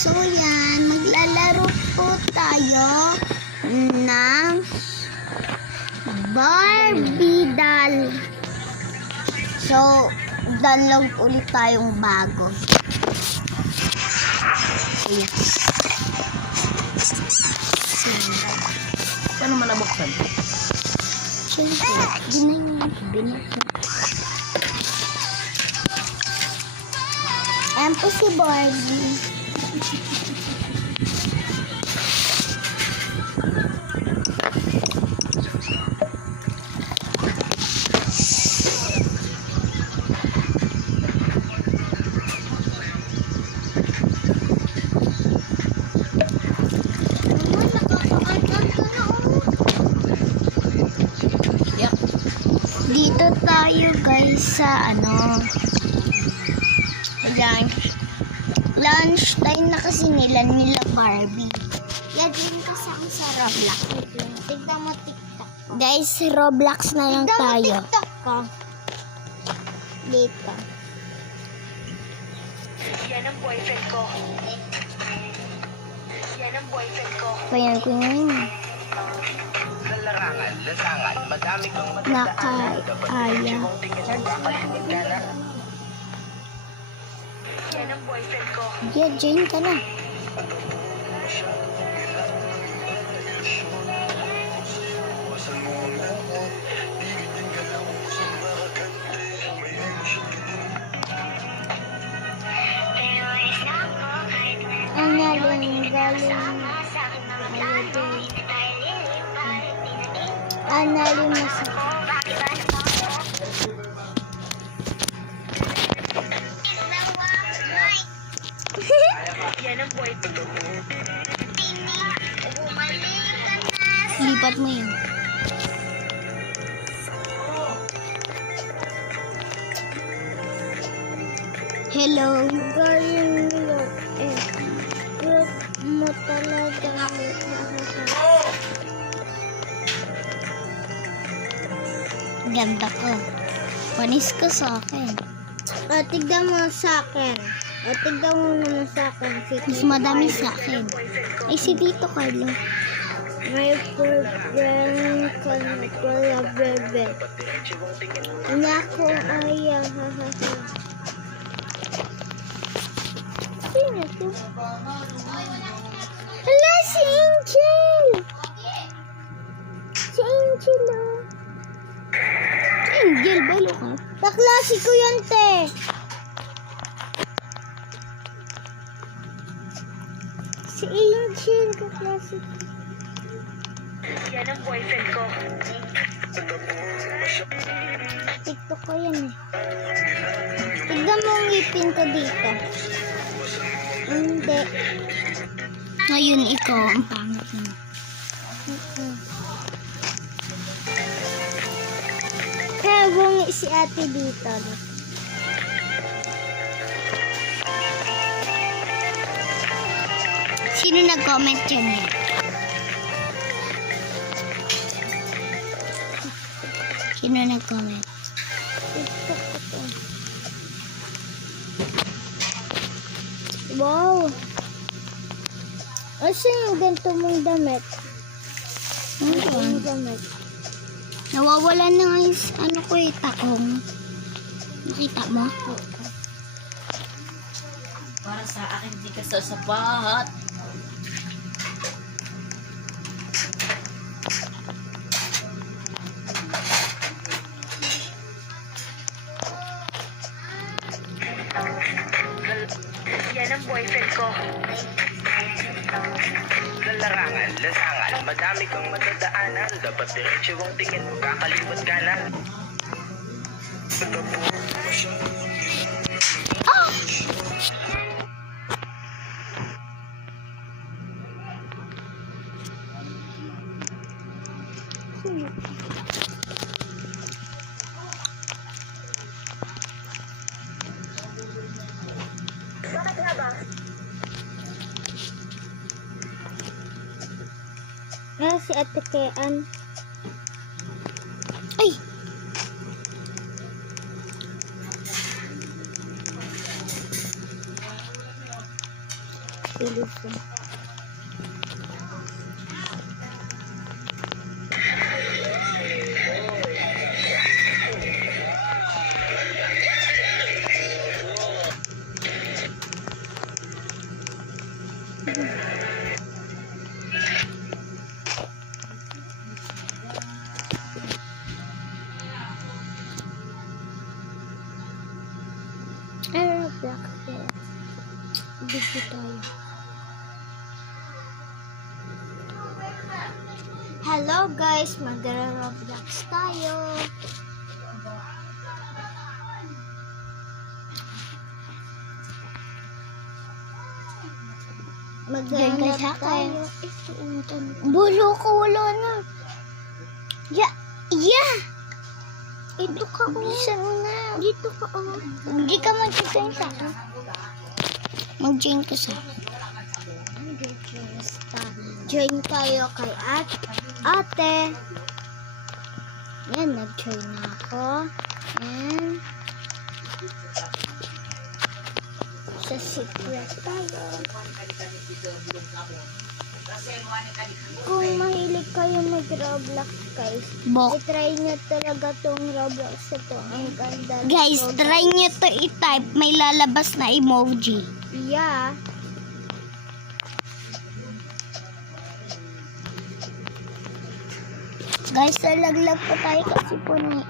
So yan, maglalaro po tayo ng Barbie doll. So, download ulit tayong bago. Ayan. Paano malabuksan? Siyempre, ginanyan, binuksan. Ayan po si Barbie. Dito tayo guys sa lunch time na kasi nila Barbie. Yan din kasi ang sa Roblox. Tignan mo TikTok. Guys, Roblox na lang tayo. Tignan mo TikTok ko. Dito. Yan ang boyfriend ko. Yan ang boyfriend ko. Payan ko yun. Sa larangan, lasangan, madami kang Nakaaya. Yan ang boyfriend ko. Yeah, Jane ka na. Ang naling mo sa Yan ang boyfriend ko. lipat mo yun. Hello. Galing nila. Group mo talaga. Ganda ko. Panis ka sa akin. Tignan mo sa akin. Tignan mo naman sa akin. Mas madami sa akin. Ay, si Tito Carlo. May problem ka na pala, bebe. Nako, aya, hahaha. Sino to? Hala, si Angel! Si Angel, oh. Si Angel, balo ka? Baklase ko yan, te. Si Angel, kaklase ko. Yan ang boyfriend ko. TikTok ko yan eh. Tignan mo ang ngipin ko dito. Hindi. Ngayon ikaw ang pangit mo. Kaya bungi si ate dito. Sino nag-comment dyan eh? Sino nag-comment? TikTok ko. Wow! Asan yung ganito mong damit? Yung damit. Nawawala na nga yung ko eh, takong. Nakita mo? Para sa akin, di ka sa sapat. Yan ang boyfriend ko. Sa larangan, lasangan, madami kang matadaanan. Dapat diretso ang tingin mo, kakaliwat kanan. Bakit nga ba? Si Ate Kean. Ay! bilis na. Roblox eh. Video tayo. Hello guys, mag-Roblox tayo. Mag-Roblox tayo. Bulo ko, wala na. Yeah! Ito ka, isa na. Dito ka, Hindi ka mag-join sa akin. Mag-join ka sa akin. Join tayo kay ate. Yan, nag-join na ako. And sa secret tayo. Kung mahilig kayo mag-Roblox, guys, i-try nyo talaga tong Roblox ito. Ang ganda. Guys, try nyo to i-type. May lalabas na emoji. Yeah. Guys, nalaglag po tayo kasi po nang...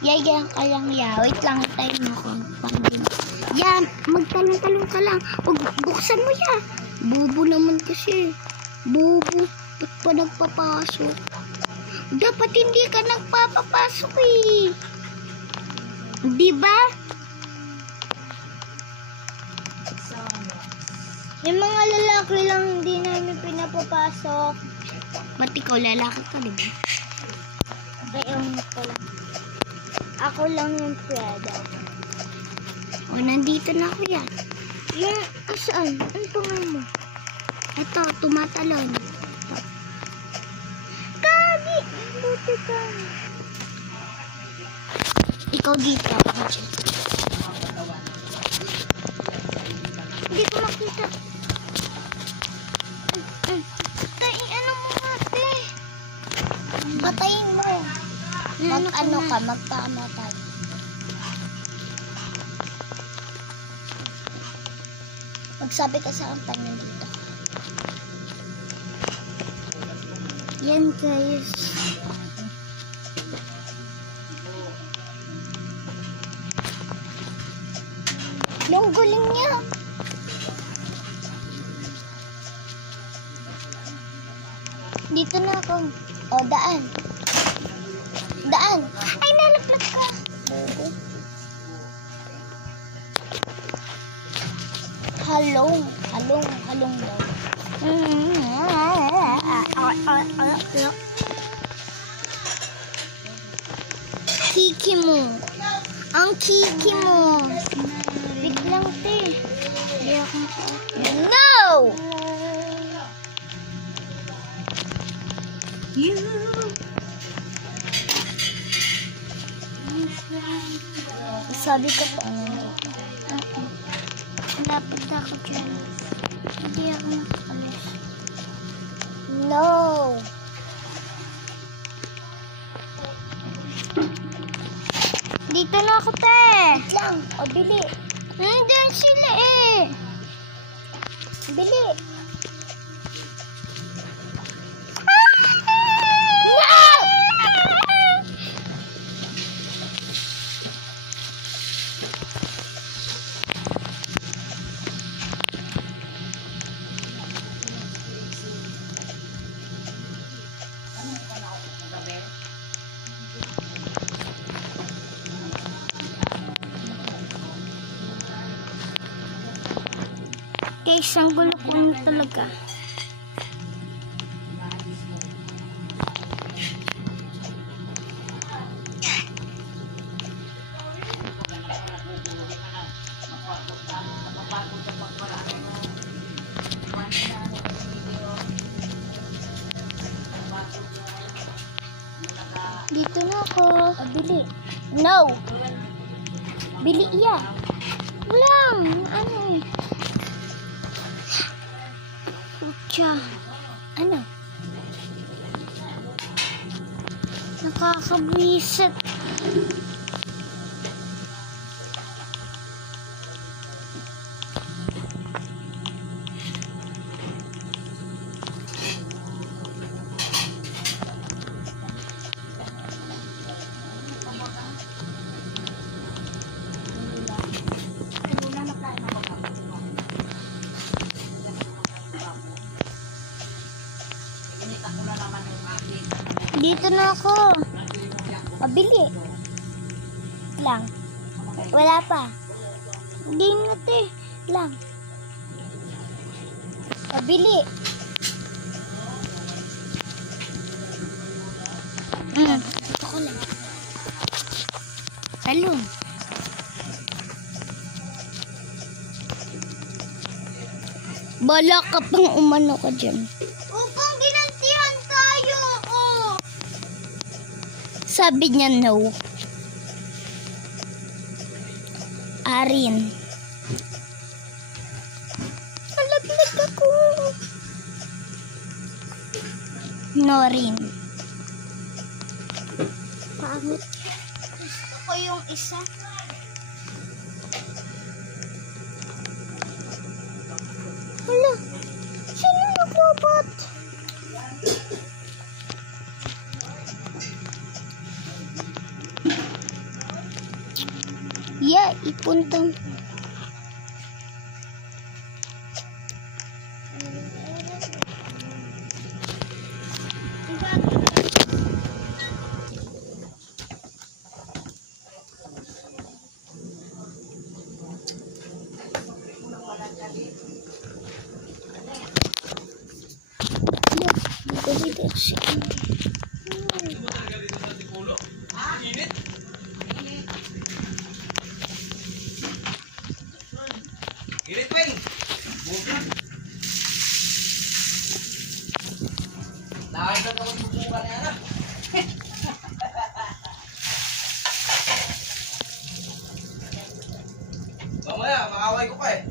Yan ka lang, Wait lang, tayo mo kung pang-game. Yan, magtalong-talong ka lang. Buksan mo yan. Bubo naman kasi. Bubo. Ba't pa nagpapasok? Dapat hindi ka nagpapapasok eh. Diba? Yung mga lalaki lang hindi namin pinapapasok. Ba't ikaw lalaki ka, diba? Ayaw mo ko lang. Ako lang yung pwede. O, nandito na ako yan. Yung, saan? Ano tungan mo? Ito, tumatalon. Kagi! Buti ka. Ikaw dito. Hindi ko makita. Ay, ano mo ate? Patayin mo. Mag-ano ka, magpaano tayo. Magsabi ka sa antang dito. Yan guys. Yung guling niya. Dito na ako. O, daan. Daan. Ay, nalaglag ka. Halong daw. Kiki mo. Ang kiki mo. Biglang te. Hindi akong No! Sabi ko po lapit na ako dyan. Hindi ako makalis. No! Dito na ako, te! Wait lang. O, bili. Nandiyan sila eh. Bili. Guys, ang gulo ko na talaga. Dito na ako. Bili. No! Bili iya. lang. Ano eh? Pucha. Ano? Nakakabwisit. Dito na ako. Pabili. Lang. Wala pa. Game na te. Lang. Pabili. Ako lang. Talon. Bala ka pang umano ka dyan. Upang ginantihan tayo. Oh. Sabi niya no. Arin. Nalaglag ako. Norin. Pangit. Gusto ko yung isa. Hala. Sino nagbabot? Yeah, ipuntang. Init, Weng! Nakakita ko yung bubukan niya na. Mamaya, makaway ko pa eh.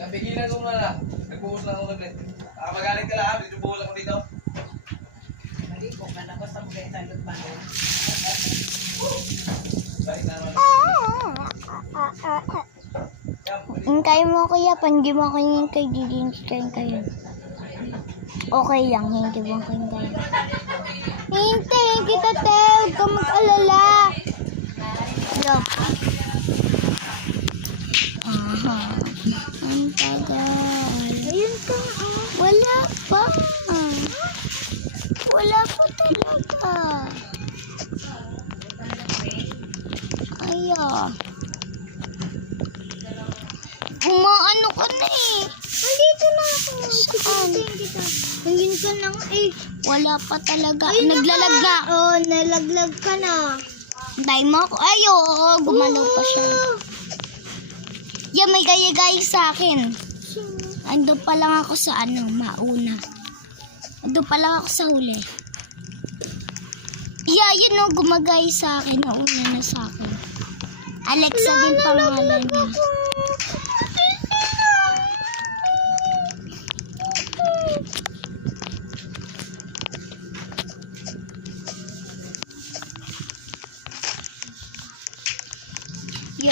Kaya pigilan ko muna. Nagbuhos lang ako saglit. Magalit ka lang, dito buhos ako dito. Mali ko, kalabas ang mga sa loob ba? Balik na naman. Hintay mo kuya, pandi mo ko yung kay gigingin kayo. Okay lang, hindi mo ko hintay. Hintayin kita, te. Huwag ka mag-alala. Look. Aha. Ang tagal. Ayun ka. Wala pa. Wala pa talaga. Ayan. Umaano ka na eh. Nandito na ako. Saan? Nandun ka na nga eh. Wala pa talaga. Ayun naglalag na. Oo, nalaglag ka na. Day mo ako. Ay, oo. Gumalaw pa siya. Yeah, may gaya-gaya sa akin. Ando pa lang ako sa mauna. Ando pa lang ako sa huli. Yeah, yun o. Gumagay sa akin. Nauna na sa akin. Alexa din pangalan niya.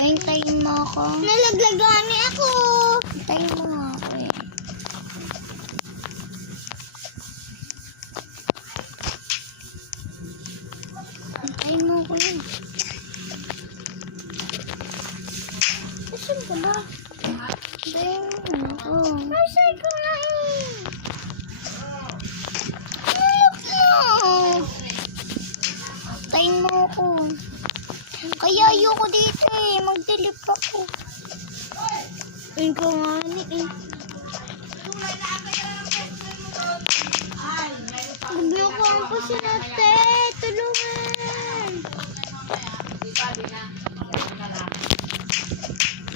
Hintayin mo ako. Nalaglagani ako. Hintayin mo ako eh. Hintayin mo ako eh. Saan ka ba? Hintayin mo ako. Nasay ko na eh. Nalak na. Hintayin mo ako. Kaya ayoko dito eh. Mag-delete ako. Ayun ko nga ni eh. Bugyo ko ang po sinate. Tulungan.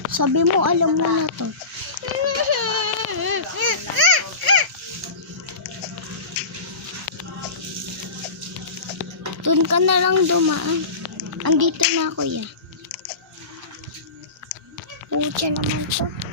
Sabi mo, alam mo na to. Doon ka na lang dumaan. Andito na ako yan. Pucha naman to.